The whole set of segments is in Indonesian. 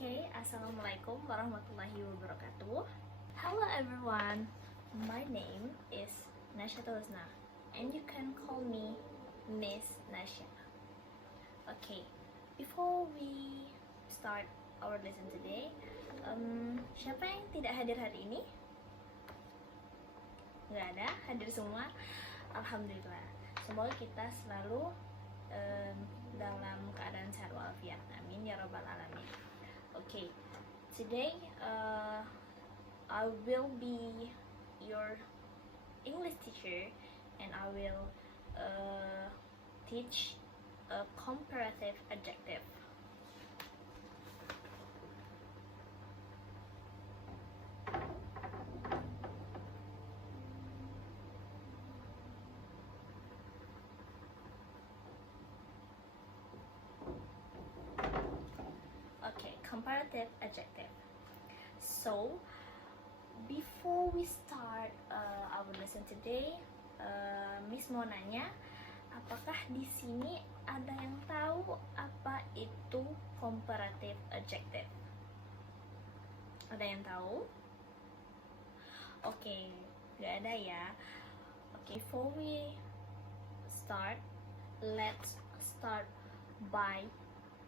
Okay, Assalamualaikum warahmatullahi wabarakatuh. Hello everyone, my name is Nasha Tozna and you can call me Miss Nasha. Okay, before we start our lesson today, siapa yang tidak hadir hari ini? Nggak ada, hadir semua. Alhamdulillah. Semoga kita selalu dalam keadaan sehat walafiat. Amin ya rabbal alamin. Okay, today I will be your English teacher and I will teach a comparative adjective. Okay, comparative adjective. So, before we start our lesson today, Miss mau nanya, apakah di sini ada yang tahu apa itu comparative adjective? Ada yang tahu? Oke, nggak ada ya. Okay, before we start, let's start by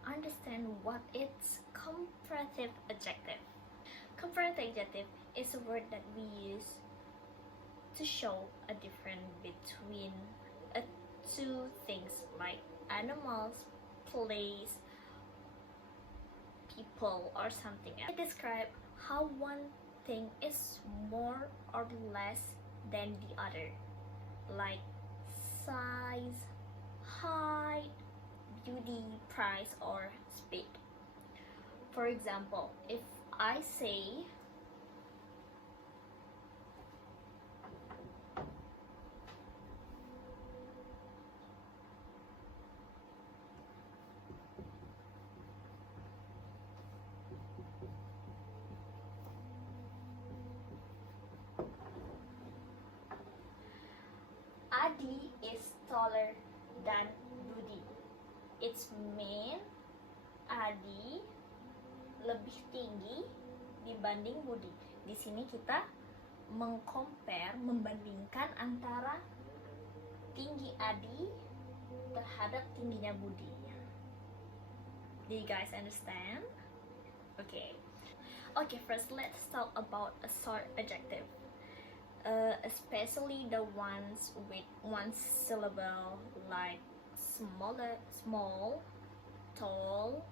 understand what is comparative adjective. Comparative adjective is a word that we use to show a difference between two things like animals, place, people, or something else. It describes how one thing is more or less than the other, like size, height, beauty, price, or speed. For example, if I say Adi is taller than Budi, it's mean Adi lebih tinggi dibanding Budi. Di sini kita membandingkan antara tinggi Adi terhadap tingginya Budi. Do you guys understand? Okay. Okay, first let's talk about a short adjective. Especially the ones with one syllable, like small, tall,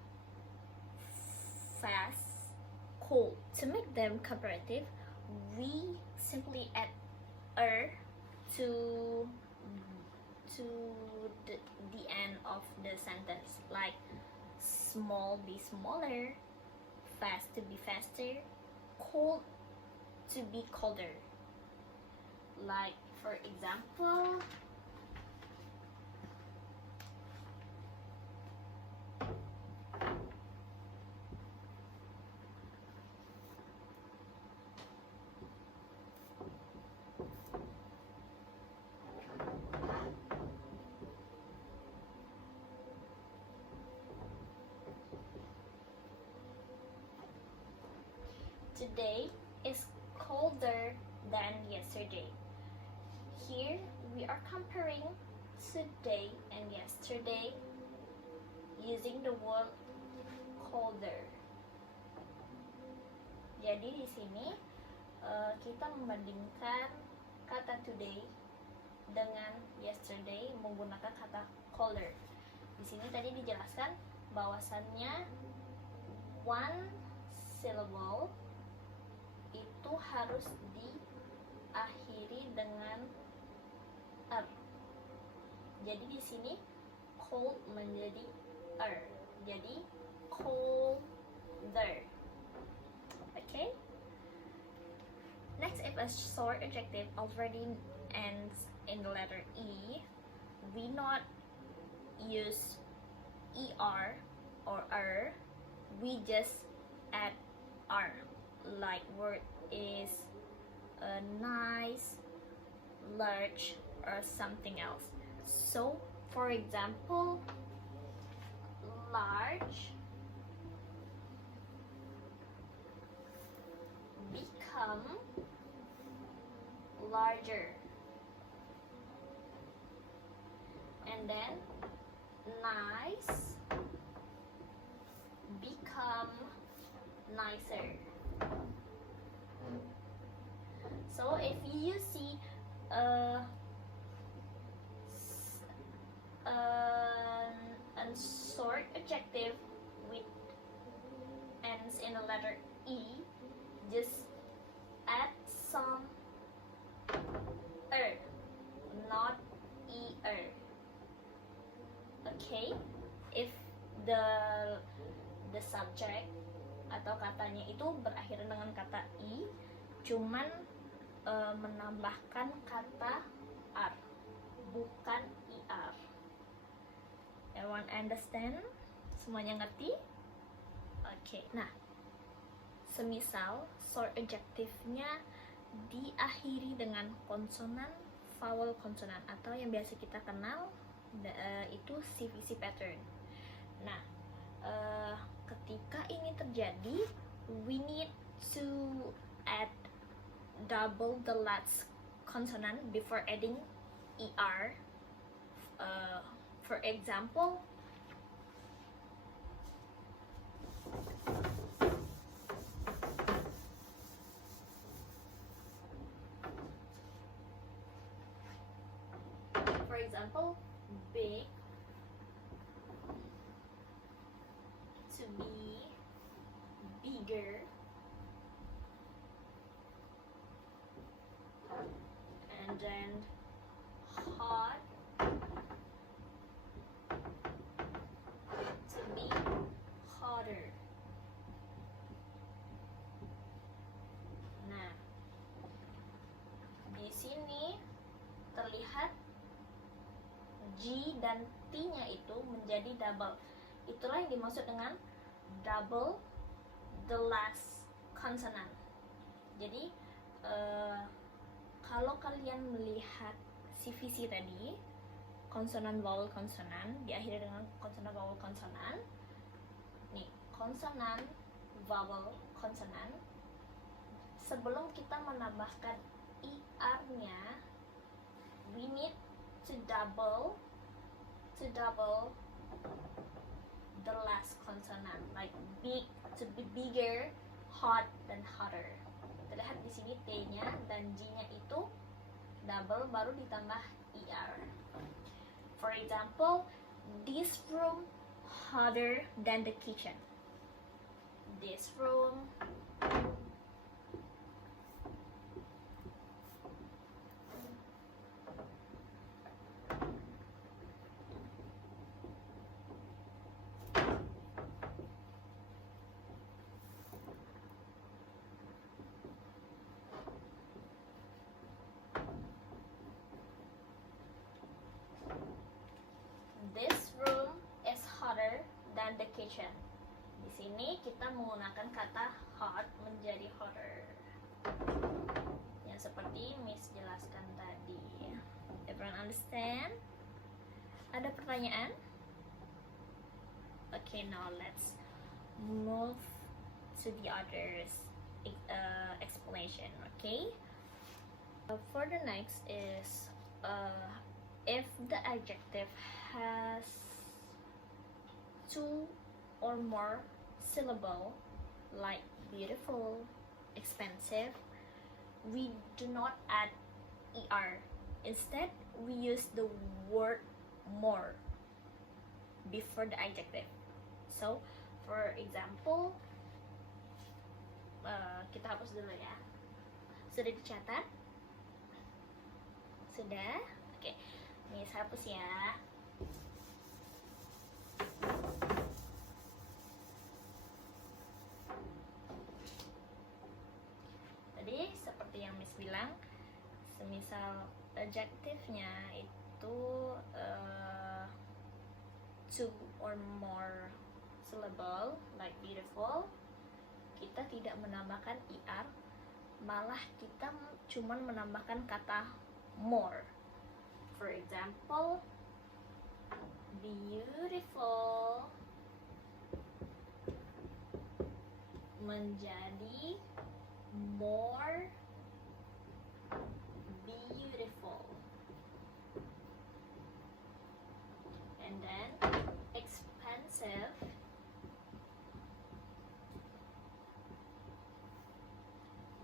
fast, cold. To make them comparative, we simply add er to the end of the sentence, like small be smaller, fast to be faster, cold to be colder. Like for example, today is colder than yesterday. Here we are comparing today and yesterday using the word colder. Jadi di sini kita membandingkan kata today dengan yesterday menggunakan kata colder. Di sini tadi dijelaskan bahwasannya one syllable itu harus diakhiri dengan er. Jadi di sini cold menjadi er. Jadi colder. Okay? Next, if a short adjective already ends in the letter E, we not use er or we just add r. Like word is nice, large, or something else. So, for example, large become larger. And then nice become nicer. So if you see a short adjective with ends in a letter E, just add some er, not er. Okay, if the subject atau katanya itu berakhir dengan kata I, cuman menambahkan kata R, bukan IR. Everyone understand? Semuanya ngerti? Oke, nah semisal short adjective-nya diakhiri dengan konsonan, vowel konsonan, atau yang biasa kita kenal itu CVC pattern. Nah, ketika ini terjadi, we need to add double the last consonant before adding ER. For example, big to be bigger, and then hot to be hotter. Nah, di sini terlihat G dan T-nya itu menjadi double. Itulah yang dimaksud dengan double the last consonant. Jadi kalau kalian melihat CVC tadi, konsonan vowel konsonan diakhiri dengan konsonan vowel konsonan. Nih, konsonan vowel konsonan. Sebelum kita menambahkan IR-nya, we need to double the last consonant, like big to be bigger, hot dan hotter. Terlihat di sini T-nya dan G-nya itu double baru ditambah ER. For example, this room hotter than the kitchen. This room than the kitchen. Di sini kita menggunakan kata hot menjadi hotter. Yang seperti Miss jelaskan tadi. Everyone understand? Ada pertanyaan? Okay, now let's move to the others explanation. Okay. For the next is if the adjective has two or more syllable, like beautiful, expensive, we do not add ER. Instead, we use the word more before the adjective. So, for example, kita hapus dulu ya. Sudah dicatat? Sudah? Oke, ini saya hapus ya. Tadi seperti yang Miss bilang, semisal adjektifnya itu two or more syllable, like beautiful, kita tidak menambahkan ER, malah kita cuman menambahkan kata more. For example, beautiful menjadi more beautiful. And then expensive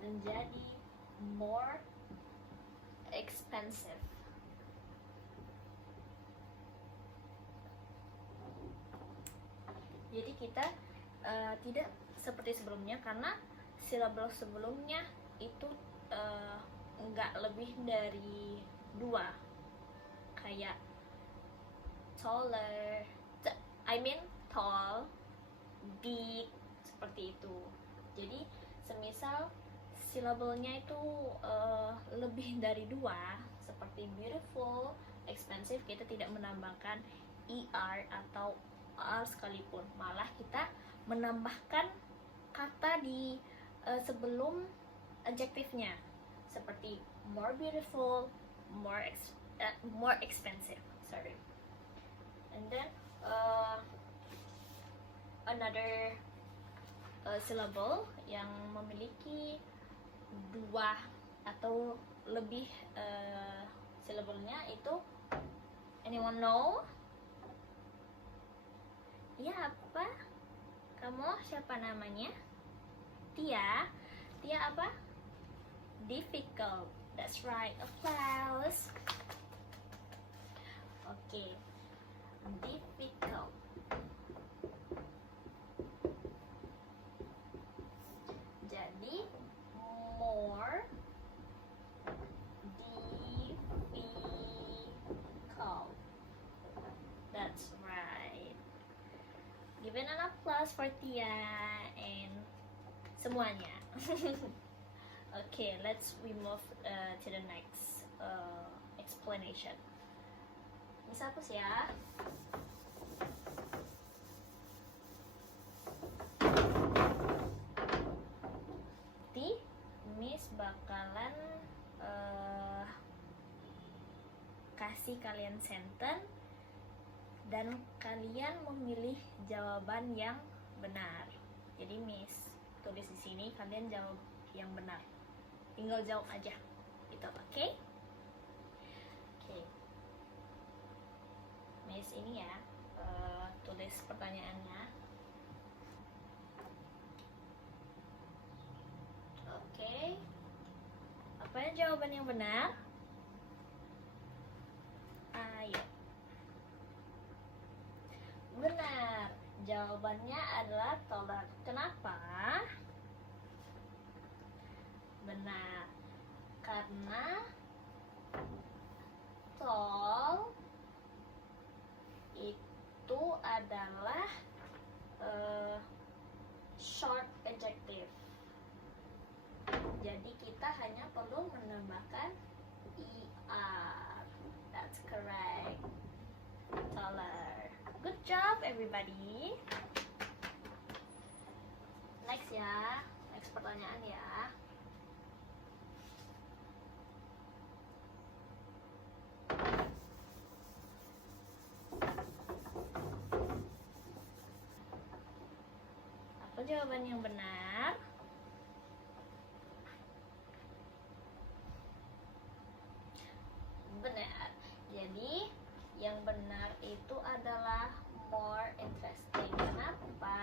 menjadi more expensive. Jadi kita tidak seperti sebelumnya, karena silabel sebelumnya itu nggak lebih dari 2, kayak taller, tall, big, seperti itu. Jadi semisal silabelnya itu lebih dari 2, seperti beautiful, expensive, kita tidak menambahkan er atau r sekalipun, malah kita menambahkan kata di sebelum adjektifnya, seperti more beautiful, more expensive, sorry. And then another syllable yang memiliki 2 atau lebih syllable-nya itu, anyone know? Ya, apa? Kamu siapa namanya? Tia. Tia apa? Difficult. That's right. Applause. Oke. Difficult. Jadi more difficult. That's right. Give an applause for Tia and semuanya. Okay, we move to the next explanation. Bisa hapus ya. Miss bakalan kasih kalian sentence dan kalian memilih jawaban yang benar. Jadi Miss tulis di sini, kalian jawab yang benar. Tinggal jawab aja. Gitu, oke? Oke. Miss ini ya, tulis pertanyaannya. Oke. Apa yang jawaban yang benar? Ayo. Benar. Jawabannya adalah taller. Kenapa? Benar. Karena tall itu adalah short adjective. Jadi kita hanya perlu menambahkan er. That's correct. Taller. Good job everybody. Next ya. Next pertanyaan ya. Apa jawaban yang benar? Benar. Jadi yang benar itu adalah more interesting. Kenapa?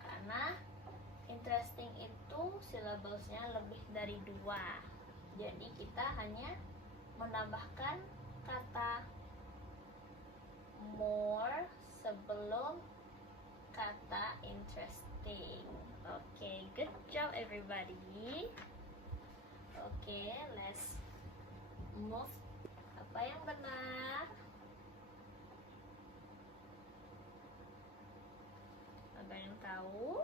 Karena interesting itu syllablesnya lebih dari 2. Jadi kita hanya menambahkan kata more sebelum kata interesting. Okay, good job everybody. Okay, let's move. Apa yang benar? Ada yang tahu?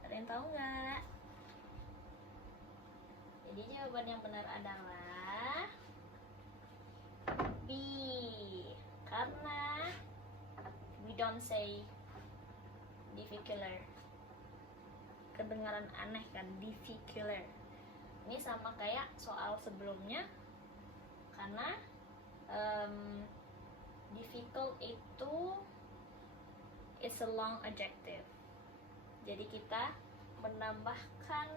Ada yang tahu nggak? Jadi jawaban yang benar adalah B. Karena we don't say difficult. Kedengaran aneh kan, difficult. Ini sama kayak soal sebelumnya, karena difficult itu is a long adjective. Jadi kita menambahkan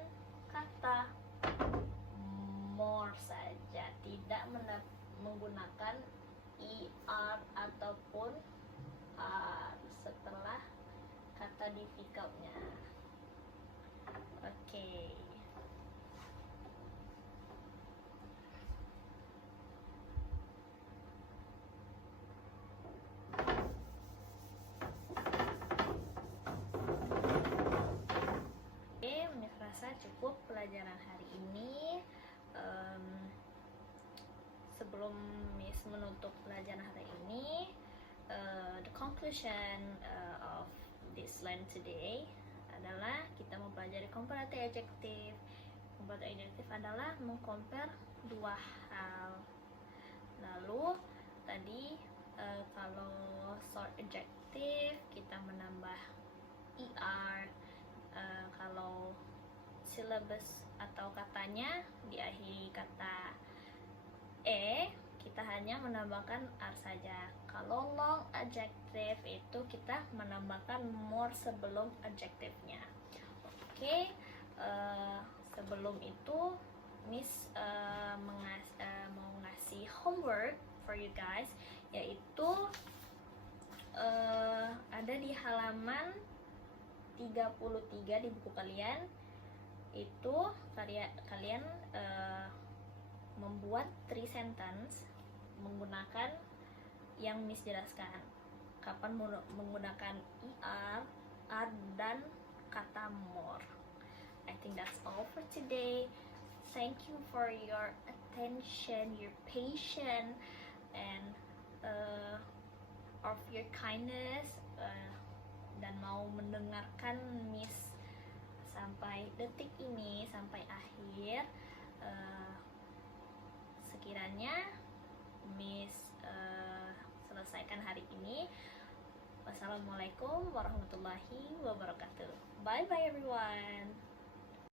kata more saja, tidak menggunakan er ataupun are setelah kata difficult-nya. Oke. Miss rasa cukup pelajaran hari ini. Sebelum Miss menutup pelajaran hari ini, the conclusion of this lesson today adalah kita mempelajari comparative adjective. Comparative adjective adalah mengcompare dua hal. Lalu tadi kalau short adjective kita menambah er. Kalau syllabus atau katanya diakhiri kata kita hanya menambahkan are saja. Kalau long adjective itu kita menambahkan more sebelum adjective-nya. Oke, sebelum itu Miss mau ngasih homework for you guys, yaitu ada di halaman 33 di buku kalian. Itu kalian membuat 3 sentence menggunakan yang Miss jelaskan. Kapan menggunakan er, are, dan kata more. I think that's all for today. Thank you for your attention, your patience, and of your kindness, dan mau mendengarkan Miss sampai detik ini, sampai akhir. Sekiranya Miss selesaikan hari ini. Wassalamualaikum warahmatullahi wabarakatuh. Bye bye everyone.